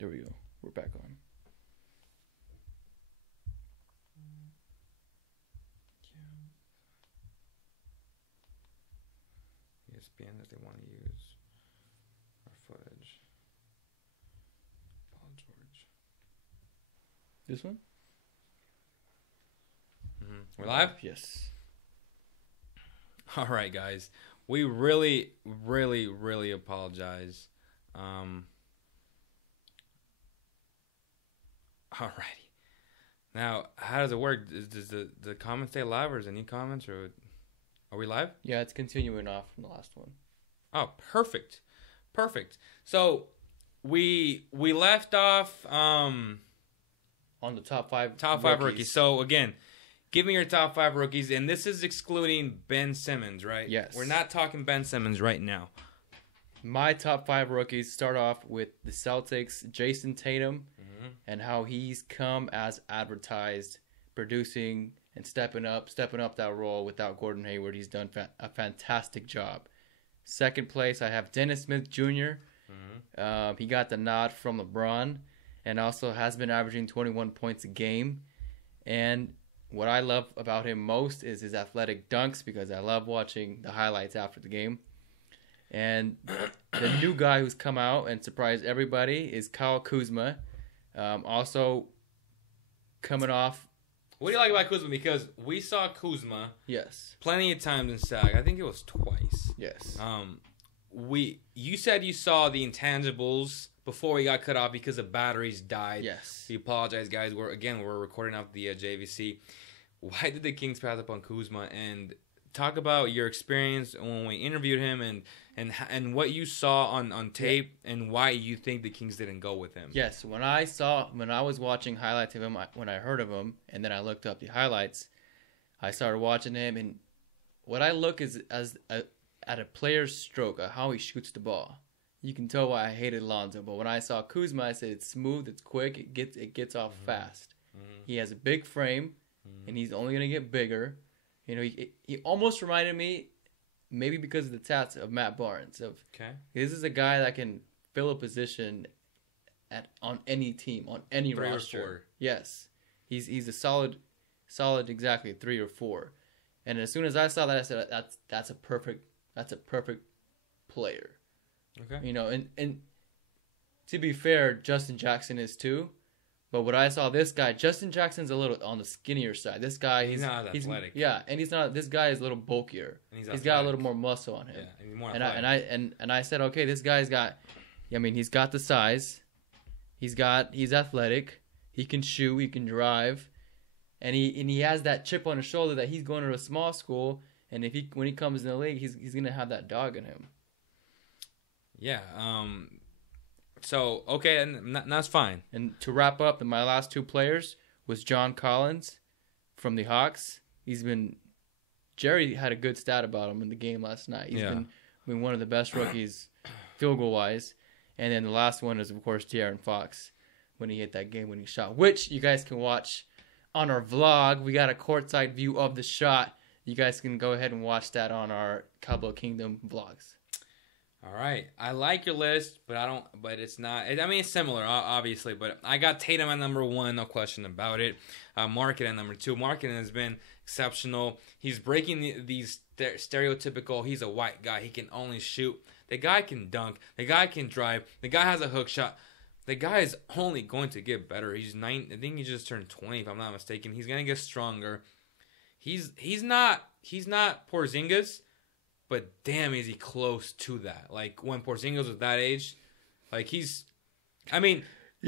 There we go. We're back on. ESPN that they want to use our footage. Paul George. This one? We're live? Yes. All right, guys. We really, really, really apologize. Alrighty. Now, how does it work? Does the comments stay live, or is there any comments, or are we live? Yeah, it's continuing off from the last one. Oh, perfect. So we left off on the top five rookies. So again, give me your top 5 rookies, and this is excluding Ben Simmons, right? Yes. We're not talking Ben Simmons right now. My top 5 rookies start off with the Celtics, Jason Tatum, and how he's come as advertised, producing and stepping up that role without Gordon Hayward. He's done a fantastic job. Second place, I have Dennis Smith Jr. He got the nod from LeBron and also has been averaging 21 points a game. And what I love about him most is his athletic dunks, because I love watching the highlights after the game. And the new guy who's come out and surprised everybody is Kyle Kuzma. Also coming off. What do you like about Kuzma? Because we saw Kuzma plenty of times in SAG. I think it was twice. Yes. You said you saw the intangibles before we got cut off because the batteries died. Yes. We apologize, guys. We're recording off the JVC. Why did the Kings pass up on Kuzma? And talk about your experience when we interviewed him and what you saw on tape and why you think the Kings didn't go with him. Yes, when I was watching highlights of him, when I heard of him, and then I looked up the highlights, I started watching him, and what I look is at a player's stroke, at how he shoots the ball. You can tell why I hated Lonzo, but when I saw Kuzma, I said it's smooth, it's quick, it gets off fast. He has a big frame, and he's only gonna get bigger. You know, he almost reminded me, maybe because of the tats, of Matt Barnes. This is a guy that can fill a position on any team, on any 3 roster. or 4. Yes, he's a solid, exactly 3 or 4. And as soon as I saw that, I said that's a perfect player. Okay. You know, and to be fair, Justin Jackson is too. But what I saw, this guy, Justin Jackson's a little on the skinnier side. This guy, he's not as athletic. Yeah, and he's not. This guy is a little bulkier. He's got a little more muscle on him. Yeah, he's more athletic. And I said, okay, this guy's got. I mean, he's got the size. He's athletic. He can shoot. He can drive, and he has that chip on his shoulder that he's going to a small school. And when he comes in the league, he's gonna have that dog in him. Yeah. So, okay, and that's fine. And to wrap up, my last 2 players was John Collins from the Hawks. Jerry had a good stat about him in the game last night. He's been one of the best rookies field goal-wise. And then the last one is, of course, De'Aaron Fox when he hit that game-winning shot, which you guys can watch on our vlog. We got a courtside view of the shot. You guys can go ahead and watch that on our Cowbellkingdom vlogs. All right, I like your list, but it's not. I mean, it's similar, obviously, but I got Tatum at number 1, no question about it. Market at number 2. Market has been exceptional. He's breaking these stereotypical. He's a white guy. He can only shoot. The guy can dunk. The guy can drive. The guy has a hook shot. The guy is only going to get better. He's 9. I think he just turned 20, if I'm not mistaken. He's gonna get stronger. He's not Porzingis. But damn, is he close to that? Like, when Porzingis was that age, like, you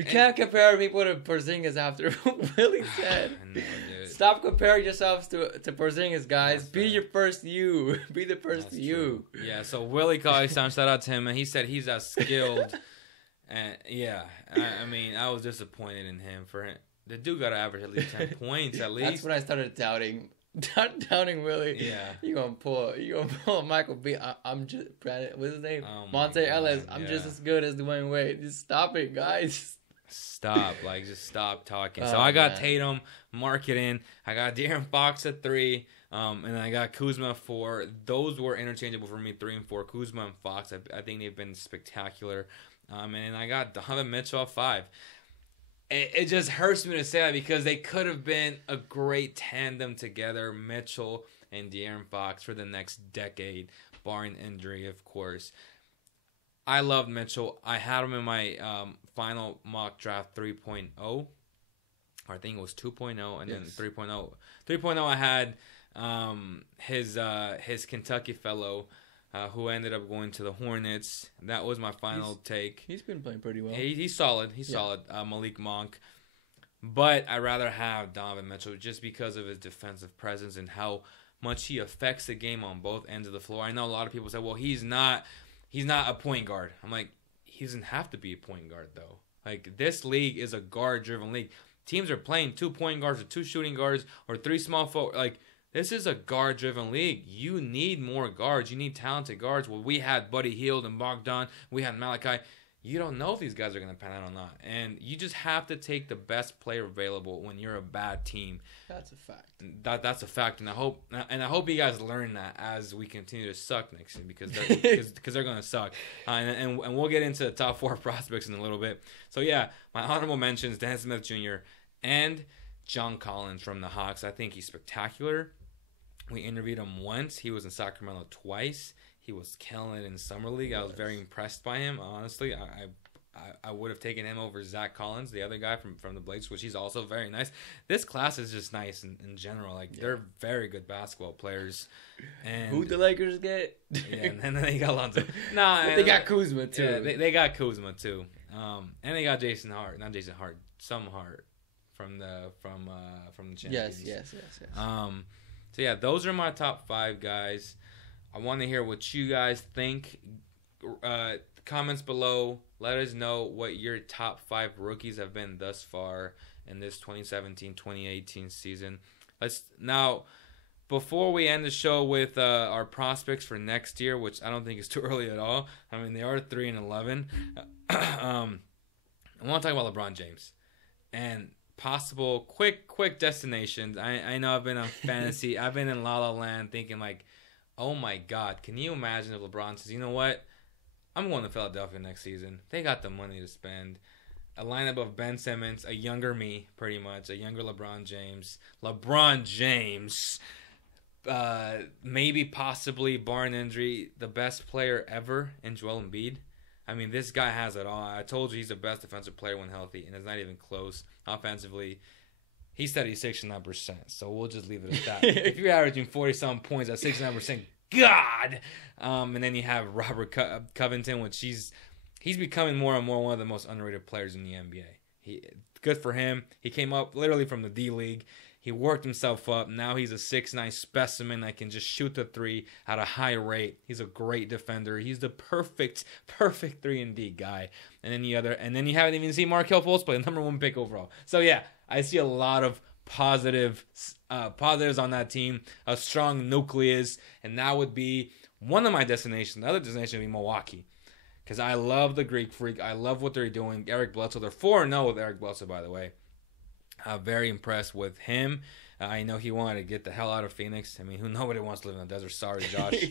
can't compare people to Porzingis after what Willie said. No, dude. Stop comparing yourselves to Porzingis, guys. Be your first you. Be the first you. Yeah, so Willie Cauley-Stein, shout out to him, and he said he's as skilled. And, yeah, I mean, I was disappointed in him. The dude got to average at least 10 points, at least. That's when I started doubting Willie. Yeah. You gonna pull Michael B. I'm just Brandon. What's his name? Monte Ellis. I'm just as good as Dwayne Wade. Just stop it, guys. Stop. Just stop talking. So I got Tatum, marketing. I got De'Aaron Fox at 3. And then I got Kuzma at 4. Those were interchangeable for me, 3 and 4. Kuzma and Fox. I think they've been spectacular. And I got Donovan Mitchell at 5. It just hurts me to say that because they could have been a great tandem together, Mitchell and De'Aaron Fox, for the next decade, barring injury, of course. I love Mitchell. I had him in my final mock draft 3.0. Or I think it was 2.0 and then 3.0. 3.0 I had his Kentucky fellow who ended up going to the Hornets. That was my final take. He's been playing pretty well. He's solid. He's solid. Malik Monk. But I'd rather have Donovan Mitchell just because of his defensive presence and how much he affects the game on both ends of the floor. I know a lot of people say, well, he's not a point guard. I'm like, he doesn't have to be a point guard, though. Like, this league is a guard-driven league. Teams are playing 2 point guards or 2 shooting guards or 3 small forward. Like, this is a guard-driven league. You need more guards. You need talented guards. Well, we had Buddy Hield and Bogdan. We had Malachi. You don't know if these guys are going to pan out or not. And you just have to take the best player available when you're a bad team. That's a fact. That's a fact. And I hope you guys learn that as we continue to suck next year because they're going to suck. And we'll get into the top 4 prospects in a little bit. So, yeah, my honorable mentions, Dennis Smith Jr. and John Collins from the Hawks. I think he's spectacular. We interviewed him once. He was in Sacramento twice. He was killing it in Summer League. I was very impressed by him, honestly. I would have taken him over Zach Collins, the other guy from the Blazers, which he's also very nice. This class is just nice in general. Like, they're very good basketball players. And who'd the Lakers get? Yeah, and then they got Lonzo. But they got Kuzma, too. Yeah, they got Kuzma, too. And they got Jason Hart. Not Jason Hart. Some Hart from the Champions. Yes. So, yeah, those are my top 5 guys. I want to hear what you guys think. Comments below. Let us know what your top 5 rookies have been thus far in this 2017-2018 season. Now, before we end the show with our prospects for next year, which I don't think is too early at all. I mean, they are 3-11. I want to talk about LeBron James and possible quick destinations. I know I've been on fantasy. I've been in La La Land thinking like, oh my God, can you imagine if LeBron says, you know what? I'm going to Philadelphia next season. They got the money to spend. A lineup of Ben Simmons, a younger me, pretty much, a younger LeBron James. Maybe possibly, barring injury, the best player ever in Joel Embiid. I mean, this guy has it all. I told you he's the best defensive player when healthy, and it's not even close. Offensively, he's 69%, so we'll just leave it at that. If you're averaging 40-something points at 69%, God! And then you have Robert Covington, which he's becoming more and more one of the most underrated players in the NBA. Good for him. He came up literally from the D-League. He worked himself up. Now he's a 6'9" specimen that can just shoot the 3 at a high rate. He's a great defender. He's the perfect 3-and-D guy. And then you haven't even seen Markelle Fultz play, the number 1 pick overall. So yeah, I see a lot of positives on that team, a strong nucleus, and that would be one of my destinations. The other destination would be Milwaukee, because I love the Greek Freak. I love what they're doing. Eric Bledsoe, they're 4-0 with Eric Bledsoe, by the way. Very impressed with him. I know he wanted to get the hell out of Phoenix. I mean, nobody wants to live in the desert. Sorry, Josh.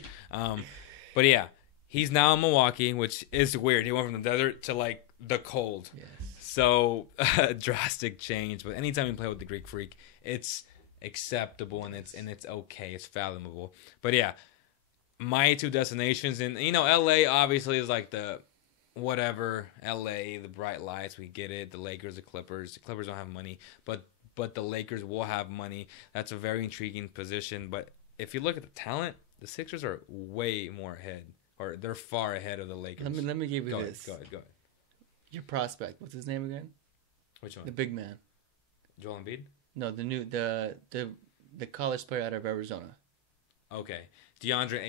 But yeah, he's now in Milwaukee, which is weird. He went from the desert to like the cold. Yes. So drastic change. But anytime you play with the Greek Freak, it's acceptable and it's okay. It's fathomable. But yeah, my 2 destinations, and LA obviously is like the whatever. LA, the bright lights, we get it. The Lakers, the Clippers. The Clippers don't have money, but the Lakers will have money. That's a very intriguing position. But if you look at the talent, the Sixers are way more ahead, or they're far ahead of the Lakers. Let me give you this. Go ahead. Your prospect. What's his name again? Which one? The big man. Joel Embiid? No, the college player out of Arizona. Okay. DeAndre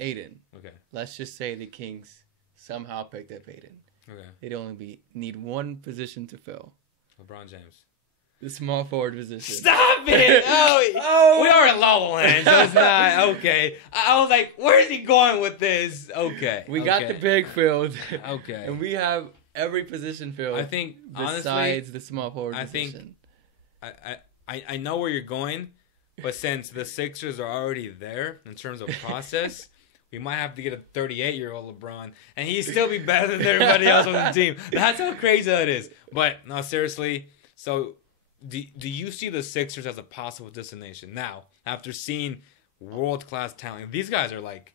Ayton. Okay. Let's just say the Kings somehow picked up Ayton. Okay. They'd only need one position to fill. LeBron James. The small forward position. Stop it! Oh, we are in La La Land, so it's not okay. I was like, where is he going with this? Okay. We got the big field. Okay. And we have every position filled. I think besides honestly, the small forward position. I know where you're going, but since the Sixers are already there in terms of process, we might have to get a 38-year-old LeBron, and he'd still be better than everybody else on the team. That's how crazy that is. But no, seriously. So, do you see the Sixers as a possible destination now after seeing world-class talent? These guys are like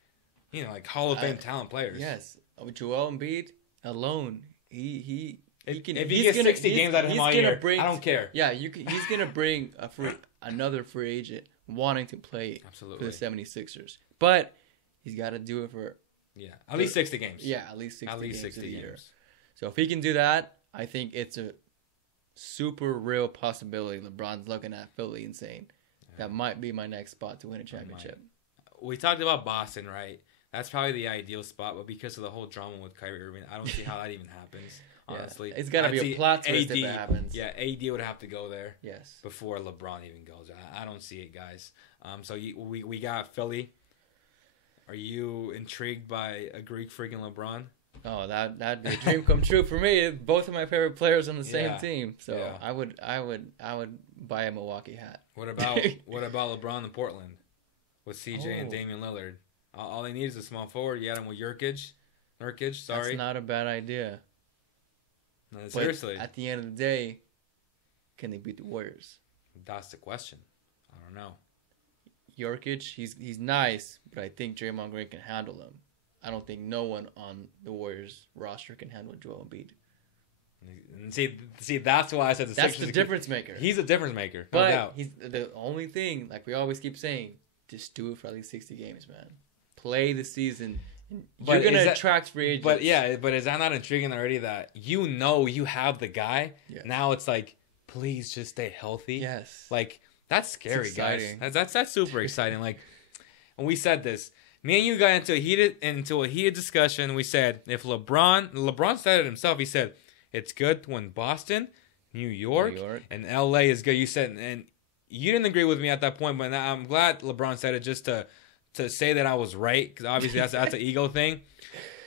Hall of Fame talent players. Yes, Joel Embiid alone, he can. If he gets 60 games out of him all year, I don't care. Yeah, he's gonna bring another free agent wanting to play Absolutely. for the 76ers, but he's got to do it for at least 60 games. Yeah, at least 60 games a year. games. So if he can do that, I think it's a super real possibility. LeBron's looking at Philly and saying that might be my next spot to win a championship. We talked about Boston, right? That's probably the ideal spot, but because of the whole drama with Kyrie Irving, I don't see how that even happens. Honestly, it's got to be a plot twist if it happens. Yeah, AD would have to go there. Yes, before LeBron even goes. I don't see it, guys. So we got Philly. Are you intrigued by a Greek freaking LeBron? Oh, that the dream come true for me. Both of my favorite players on the same team. So I would buy a Milwaukee hat. What about LeBron in Portland with CJ and Damian Lillard? All they need is a small forward. You got him with Nurkic. Sorry, that's not a bad idea. No, seriously, at the end of the day, can they beat the Warriors? That's the question. I don't know. Nurkic, he's nice, but I think Draymond Green can handle him. I don't think no one on the Warriors roster can handle Joel Embiid. And see, that's why I said that's the difference maker. He's a difference maker, but no doubt. He's the only thing, like we always keep saying, just do it for at least 60 games, man. Play the season. You're going to attract free agents. But is that not intriguing already that you have the guy? Yes. Now it's like, please just stay healthy. Yes. Like, that's scary, guys. That's super exciting. Like, when we said this, me and you got into a heated discussion. We said, if LeBron said it himself, he said, it's good when Boston, New York, and LA is good. You said, and you didn't agree with me at that point, but I'm glad LeBron said it just to say that I was right, because obviously that's an ego thing.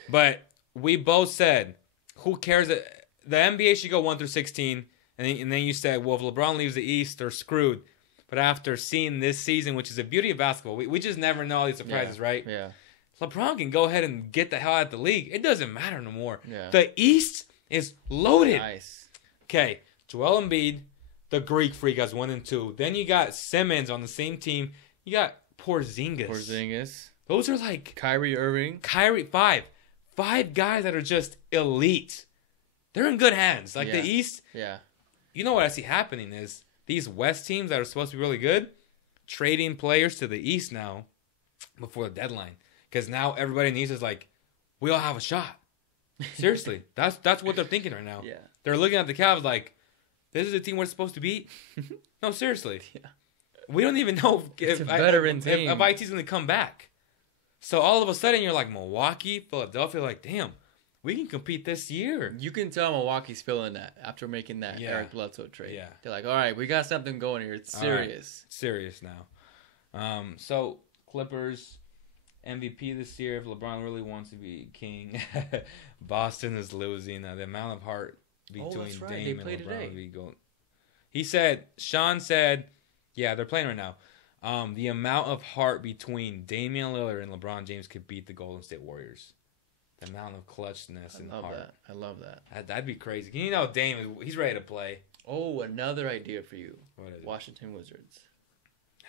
But we both said, who cares? The NBA should go 1 through 16, and then you said, well, if LeBron leaves the East, they're screwed. But after seeing this season, which is the beauty of basketball, we just never know all these surprises, right? Yeah. LeBron can go ahead and get the hell out of the league. It doesn't matter no more. Yeah. The East is loaded. Nice. Okay, Joel Embiid, the Greek Freak, has 1 and 2. Then you got Simmons on the same team. You got Porzingis. Those are like Kyrie Irving. 5 guys that are just elite. They're in good hands. Like the East. Yeah. You know what I see happening is these West teams that are supposed to be really good, trading players to the East now before the deadline. Because now everybody needs is like, we all have a shot. Seriously. That's what they're thinking right now. Yeah. They're looking at the Cavs like, this is the team we're supposed to beat? No, seriously. Yeah. We don't even know if IT's going to come back. So all of a sudden you're like Milwaukee, Philadelphia, like, damn, we can compete this year. You can tell Milwaukee's feeling that after making that Eric Bledsoe trade. Yeah. They're like, all right, we got something going here. It's serious. Right. Serious now. So Clippers MVP this year, if LeBron really wants to be king. Boston is losing. The amount of heart between Dame and LeBron would be going. Sean said, yeah, they're playing right now. The amount of heart between Damian Lillard and LeBron James could beat the Golden State Warriors. The amount of clutchness and heart. I love that. That'd be crazy. You know, Dame, he's ready to play. Oh, another idea for you. What is it? Washington Wizards.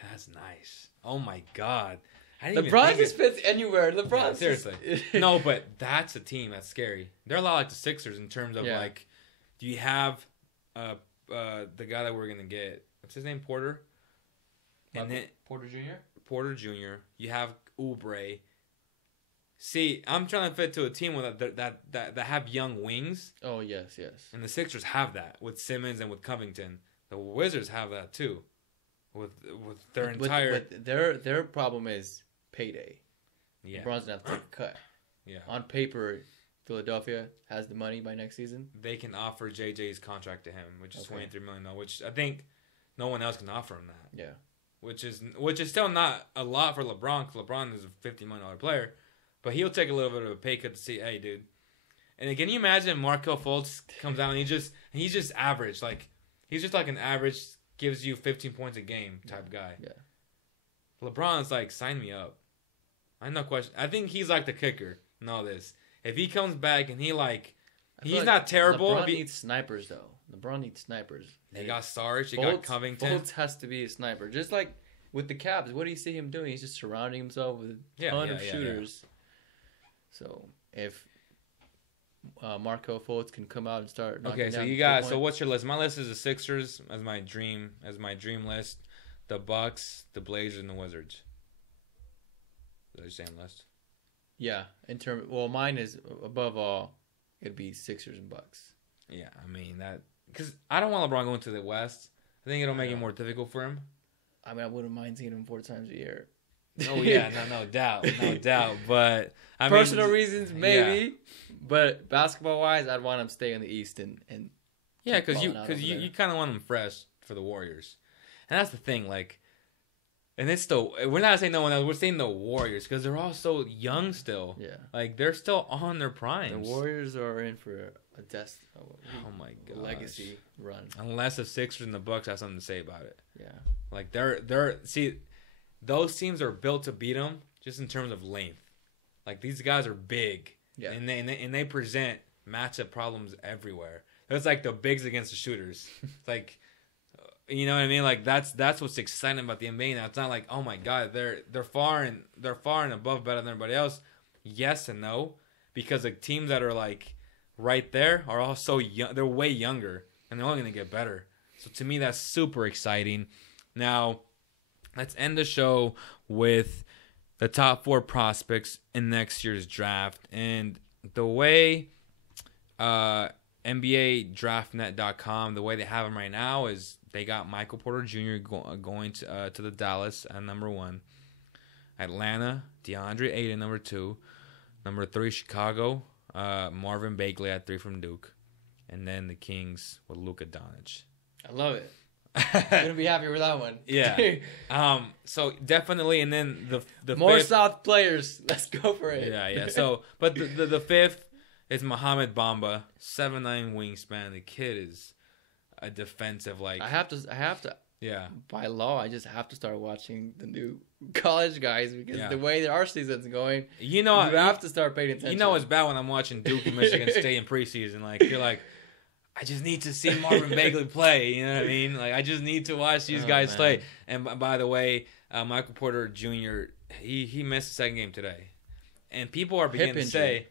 That's nice. Oh, my God. LeBron just fits anywhere. LeBron, seriously. No, but that's a team that's scary. They're a lot like the Sixers in terms of, like, do you have the guy that we're going to get? What's his name? Porter? And then Porter Jr.? Porter Jr. You have Oubre. See, I'm trying to fit to a team with that have young wings. Oh, yes. And the Sixers have that with Simmons and with Covington. The Wizards have that too. With their entire... But their problem is payday. Yeah. LeBron's going to have to take a cut. Yeah. On paper, Philadelphia has the money by next season. They can offer JJ's contract to him, which is $23 million, which I think no one else can offer him that. Yeah. Which is still not a lot for LeBron, because LeBron is a $50 million player. But he'll take a little bit of a pay cut to see, hey, dude. And can you imagine Markelle Fultz comes out and he's just average. Like, he's just like an average, gives you 15 points a game type guy. Yeah. LeBron's like, sign me up. I no question. I think he's like the kicker in all this. If he comes back and he's like not terrible. LeBron needs snipers though. LeBron needs snipers. They got Sarge. They got Covington. Fultz has to be a sniper, just like with the Cavs. What do you see him doing? He's just surrounding himself with a ton of shooters. Yeah. So if Marco Fultz can come out and start. Okay, so you got. So what's your list? My list is the Sixers as my dream list. The Bucks, the Blazers, and the Wizards. Is that the same list? Yeah. Mine is above all. It'd be Sixers and Bucks. Yeah, I mean that because I don't want LeBron going to the West. I think it'll make it more difficult for him. I mean, I wouldn't mind seeing him 4 times a year. Oh yeah, no doubt. But personal reasons, maybe. Yeah. But basketball wise, I'd want him to stay in the East and yeah, because you kind of want him fresh for the Warriors, and that's the thing. Like, and it's still we're not saying no one else. We're saying the Warriors because they're all so young still. Yeah, like they're still on their prime. The Warriors are in for a my god, legacy run. Unless the Sixers and the Bucks have something to say about it. Yeah, like they're see. Those teams are built to beat them just in terms of length. Like these guys are big, yeah, and they present matchup problems everywhere. It's like the bigs against the shooters. It's like, you know what I mean? Like that's what's exciting about the NBA now. It's not like, oh my god, they're far and above better than everybody else. Yes and no, because the teams that are like right there are all so young. They're way younger, and they're only gonna get better. So to me, that's super exciting. Now, let's end the show with the top 4 prospects in next year's draft. And the way NBA DraftNet.com, the way they have them right now is they got Michael Porter Jr. going to the Dallas at number 1. Atlanta, DeAndre Ayton, number 2. Number 3, Chicago, Marvin Bagley at 3 from Duke. And then the Kings with Luka Doncic. I love it. I'm gonna be happy with that one. Yeah. So definitely, and then the more fifth, South players. Let's go for it. Yeah. So, but the fifth is Mohamed Bamba, 7'9" wingspan. The kid is a defensive like. I have to. Yeah. By law, I just have to start watching the new college guys because the way our season's going, you have to start paying attention. You know, it's bad when I'm watching Duke and Michigan State in preseason. Like you're like. I just need to see Marvin Bagley play. You know what I mean? Like I just need to watch these guys play. And by the way, Michael Porter Jr. he missed the second game today, and people are beginning to say,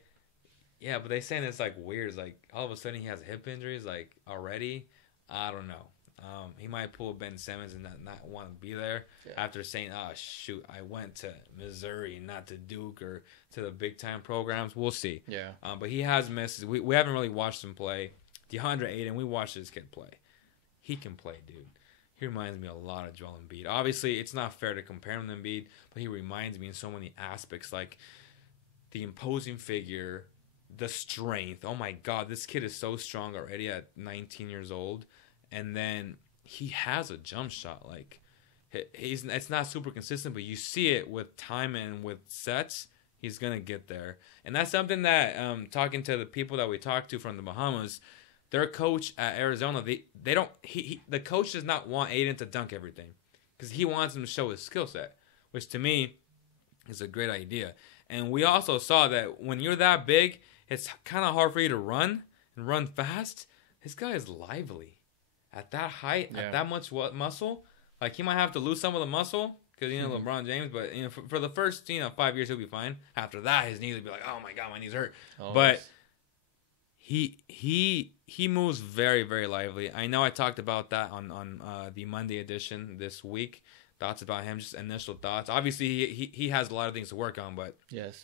yeah, but they saying it's like weird. It's like all of a sudden he has hip injuries like already. I don't know. He might pull Ben Simmons and not want to be there after saying, "Oh shoot, I went to Missouri, not to Duke or to the big time programs." We'll see. Yeah. But he has missed. We haven't really watched him play. DeAndre Ayton, we watched this kid play. He can play, dude. He reminds me a lot of Joel Embiid. Obviously, it's not fair to compare him to Embiid, but he reminds me in so many aspects, like the imposing figure, the strength. Oh my God, this kid is so strong already at 19 years old, and then he has a jump shot. Like it's not super consistent, but you see it with time and with sets. He's gonna get there, and that's something that talking to the people that we talked to from the Bahamas. Their coach at Arizona, they don't. The coach does not want Aiden to dunk everything because he wants him to show his skill set, which to me is a great idea. And we also saw that when you're that big, it's kind of hard for you to run and run fast. This guy is lively at that height, at that much muscle. Like he might have to lose some of the muscle because LeBron James, but for the first 5 years he'll be fine. After that, his knees will be like, oh my God, my knees hurt. Oh, but he moves very, very lively. I know I talked about that on the Monday edition this week. Thoughts about him, just initial thoughts. Obviously, he has a lot of things to work on, but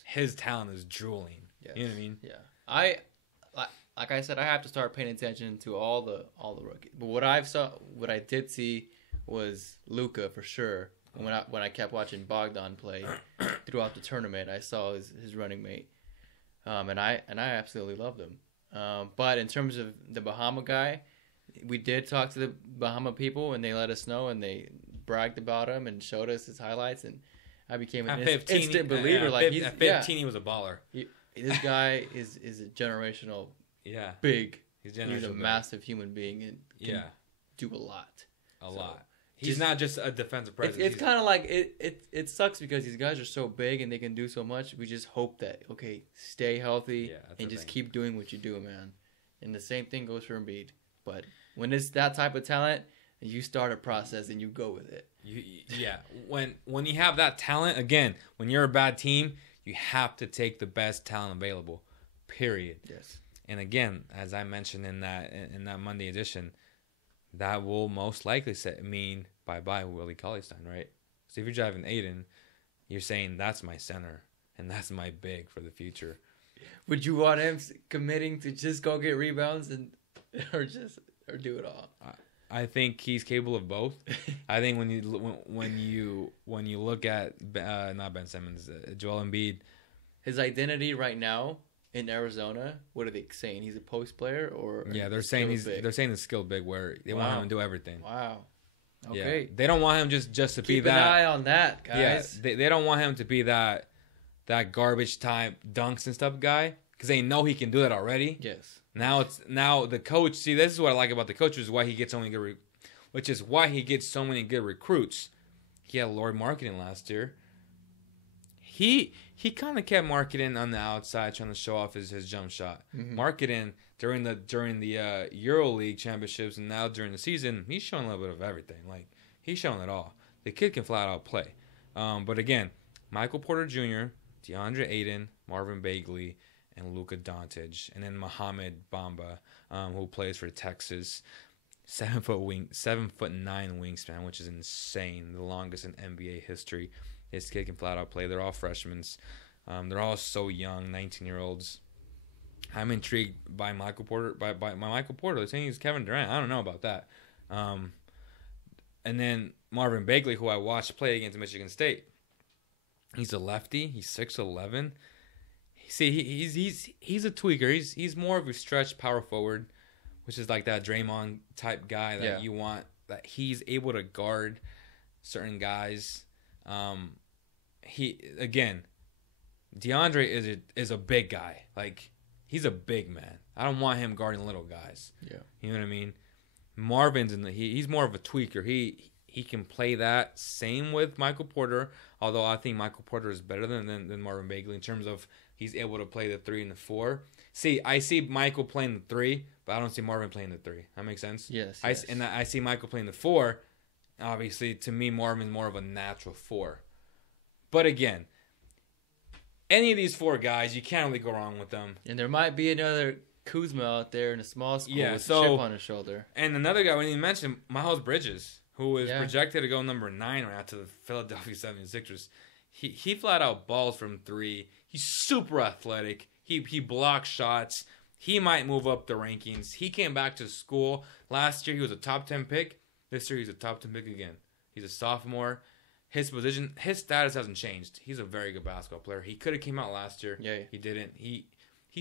his talent is drooling. Yes. You know what I mean? Yeah. Like I said, I have to start paying attention to all the rookies. But what I did see was Luka for sure. When I kept watching Bogdan play throughout the tournament, I saw his running mate, and I absolutely loved him. But in terms of the Bahama guy, we did talk to the Bahama people, and they let us know, and they bragged about him and showed us his highlights, and I became an instant believer. At 15, he was a baller. This guy is a generational big. He's a massive human being and can do a lot. A lot. He's not just a defensive presence. It's kind of like it sucks because these guys are so big and they can do so much. We just hope that stay healthy and just keep doing what you do, man. And the same thing goes for Embiid. But when it's that type of talent, you start a process and you go with it. When you have that talent, again, when you're a bad team, you have to take the best talent available. Period. Yes. And again, as I mentioned in that Monday edition, that will most likely mean bye-bye Willie Cauley-Stein, right? So if you're driving Aiden, you're saying that's my center and that's my big for the future. Would you want him committing to just go get rebounds or do it all? I think he's capable of both. I think when you look at not Ben Simmons, Joel Embiid, his identity right now in Arizona, what are they saying? He's a post player, or they're saying he's skilled big, where they want him to do everything. Wow. Okay. Yeah. They don't want him just to be that. Keep an eye on that, guys. Yeah, they don't want him to be that garbage time dunks and stuff guy, because they know he can do that already. Yes. Now the coach. See, this is what I like about the coach, is why he gets so many good recruits. He had Lord Marketing last year. He kind of kept Marketing on the outside, trying to show off his jump shot. Mm-hmm. Marketing during the EuroLeague championships and now during the season, he's showing a little bit of everything. Like, he's showing it all. The kid can flat out play. But again, Michael Porter Jr., DeAndre Ayton, Marvin Bagley, and Luka Doncic, and then Mohamed Bamba, who plays for Texas. 7'9" wingspan, which is insane. The longest in NBA history. His kid can flat out play. They're all freshmen. They're all so young, 19-year-olds. I'm intrigued by Michael Porter. By Michael Porter, they're saying he's Kevin Durant. I don't know about that. And then Marvin Bagley, who I watched play against Michigan State. He's a lefty. He's 6'11". See, he's a tweaker. He's more of a stretch power forward, which is like that Draymond type guy that you want. That he's able to guard certain guys. DeAndre is a big guy. Like, he's a big man. I don't want him guarding little guys. Yeah, you know what I mean. Marvin's he's more of a tweaker. He can play that. Same with Michael Porter. Although I think Michael Porter is better than Marvin Bagley in terms of he's able to play the 3 and the 4. See, I see Michael playing the 3, but I don't see Marvin playing the 3. That makes sense? Yes. I see Michael playing the 4. Obviously, to me, Marvin's more of a natural 4. But again, any of these 4 guys, you can't really go wrong with them. And there might be another Kuzma out there in a small school with a chip on his shoulder. And another guy we didn't mention, Miles Bridges, who is projected to go number 9 right now to the Philadelphia 76ers. He flat out balls from 3. He's super athletic. He blocks shots. He might move up the rankings. He came back to school. Last year, he was a top 10 pick. This year, he's a top 10 pick again. He's a sophomore. His position, his status hasn't changed. He's a very good basketball player. He could have came out last year. Yeah. He didn't. He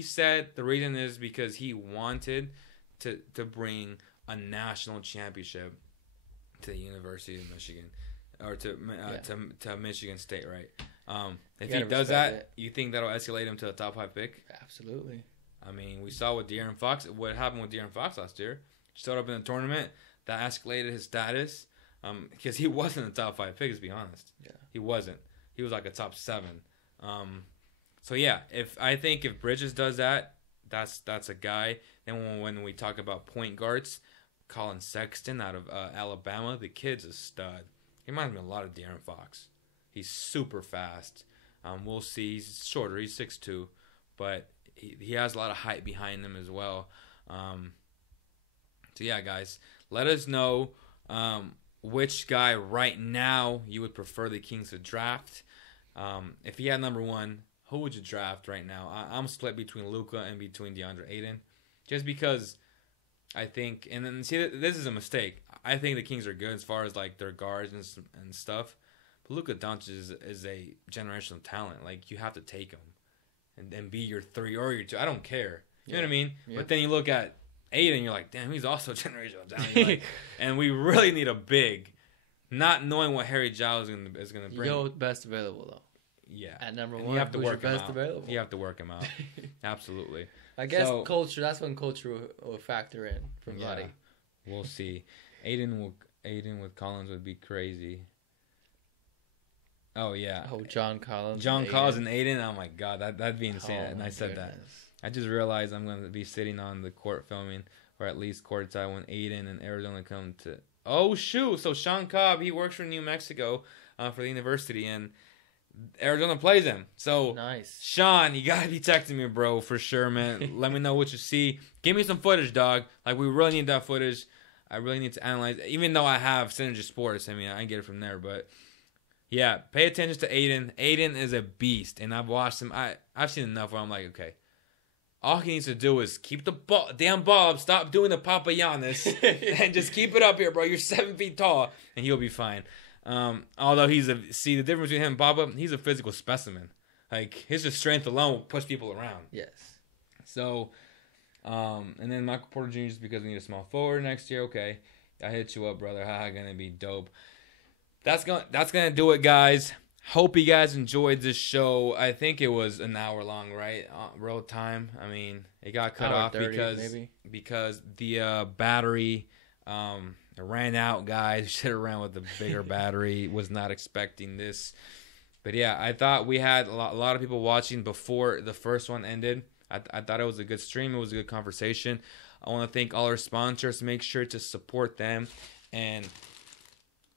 said the reason is because he wanted to bring a national championship to the University of Michigan, or to Michigan State, right? If he does that, you think that'll escalate him to a top 5 pick? Absolutely. I mean, we saw with De'Aaron Fox what happened with De'Aaron Fox last year. He showed up in the tournament. That escalated his status because he wasn't a top 5 pick, to be honest. Yeah, he wasn't. He was like a top 7. So yeah, if Bridges does that, that's a guy. Then when we talk about point guards, Colin Sexton out of Alabama, the kid's a stud. He reminds me a lot of De'Aaron Fox. He's super fast. We'll see. He's shorter. He's 6'2", but he has a lot of height behind him as well. So yeah, guys, let us know which guy right now you would prefer the Kings to draft. If he had number 1, who would you draft right now? I'm split between Luka and between DeAndre Ayton, just because I think. And then see, this is a mistake. I think the Kings are good as far as like their guards and stuff. But Luka Doncic is a generational talent. Like, you have to take him and be your 3 or your 2. I don't care. You know what I mean? Yeah. But then you look at Aiden, you're like, damn, he's also a generational talent. Like, and we really need a big, not knowing what Harry Giles is going to bring. Yo, best available, though. Yeah. At number 1, you have to work him out. Available? You have to work him out. Absolutely. I guess culture, that's when culture will factor in for Buddy. We'll see. Aiden Aiden with Collins would be crazy. Oh yeah. Oh, John Collins. John Collins and Aiden. Oh my God, that'd be insane. Oh, and I said goodness. that. I just realized I'm gonna be sitting on the court filming, or at least courtside when Aiden and Arizona come to. Oh shoot! So Sean Cobb, he works for New Mexico, for the university, and Arizona plays him. So Nice. Sean, you gotta be texting me, bro, for sure, man. Let me know what you see. Give me some footage, dog. Like, we really need that footage. I really need to analyze. Even though I have Synergy Sports, I mean, I can get it from there. But yeah, pay attention to Aiden. Aiden is a beast, and I've watched him. I've seen enough where I'm like, okay, all he needs to do is keep the damn ball up, stop doing the Papa Giannis, and just keep it up here, bro. You're 7 feet tall, and he'll be fine. Although the difference between him and Papa, he's a physical specimen. Like, his just strength alone will push people around. Yes. So, and then Michael Porter Jr. just because we need a small forward next year. Okay, I hit you up, brother. Haha, gonna be dope. That's gonna do it, guys. Hope you guys enjoyed this show. I think it was an hour long, right? Real time. I mean, it got cut off 30, because the battery ran out, guys. Should have ran with a bigger battery. Was not expecting this. But yeah, I thought we had a lot of people watching before the first one ended. I thought it was a good stream. It was a good conversation. I want to thank all our sponsors. Make sure to support them. And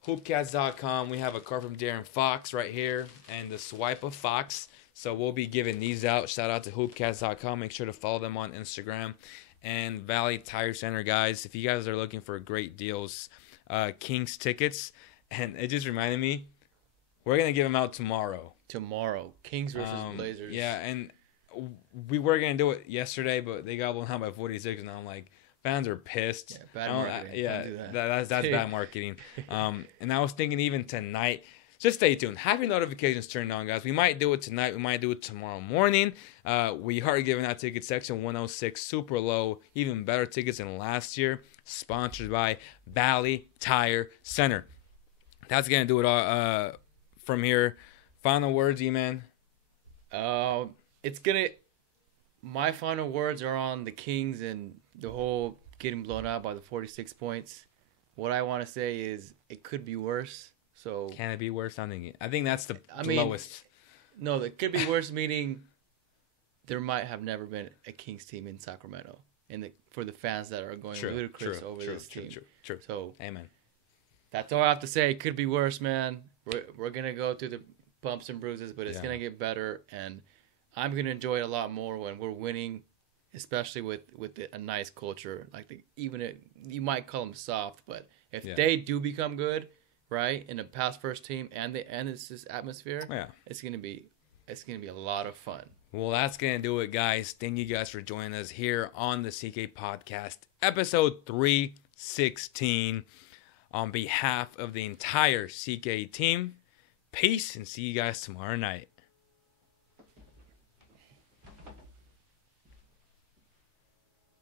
hoopcats.com. We have a card from Darren Fox right here. And the swipe of Fox. So we'll be giving these out. Shout out to hoopcats.com. Make sure to follow them on Instagram. And Valley Tire Center, guys. If you guys are looking for great deals, Kings tickets. And it just reminded me, we're going to give them out tomorrow. Kings versus Blazers. Yeah, and we were going to do it yesterday, but they got blown out by 46, and I'm like, fans are pissed. Yeah, bad marketing. Don't do that's bad marketing. And I was thinking even tonight, just stay tuned. Have your notifications turned on, guys. We might do it tonight. We might do it tomorrow morning. We are giving out tickets, section 106, super low, even better tickets than last year. Sponsored by Valley Tire Center. That's going to do it all from here. Final words, E-Man? My final words are on the Kings and the whole getting blown out by the 46 points. What I want to say is it could be worse. So can it be worse? I think that's the lowest. No, it could be worse, meaning there might have never been a Kings team in Sacramento, for the fans that are going ludicrous over this team. True. So, amen. That's all I have to say. It could be worse, man. We're gonna go through the bumps and bruises, but it's gonna get better, and I'm gonna enjoy it a lot more when we're winning, especially with a nice culture. Like you might call them soft, but if they do become good, right, in a pass first team and it's this atmosphere, it's gonna be a lot of fun. Well, that's gonna do it, guys. Thank you guys for joining us here on the CK Podcast, episode 316. On behalf of the entire CK team, peace, and see you guys tomorrow night.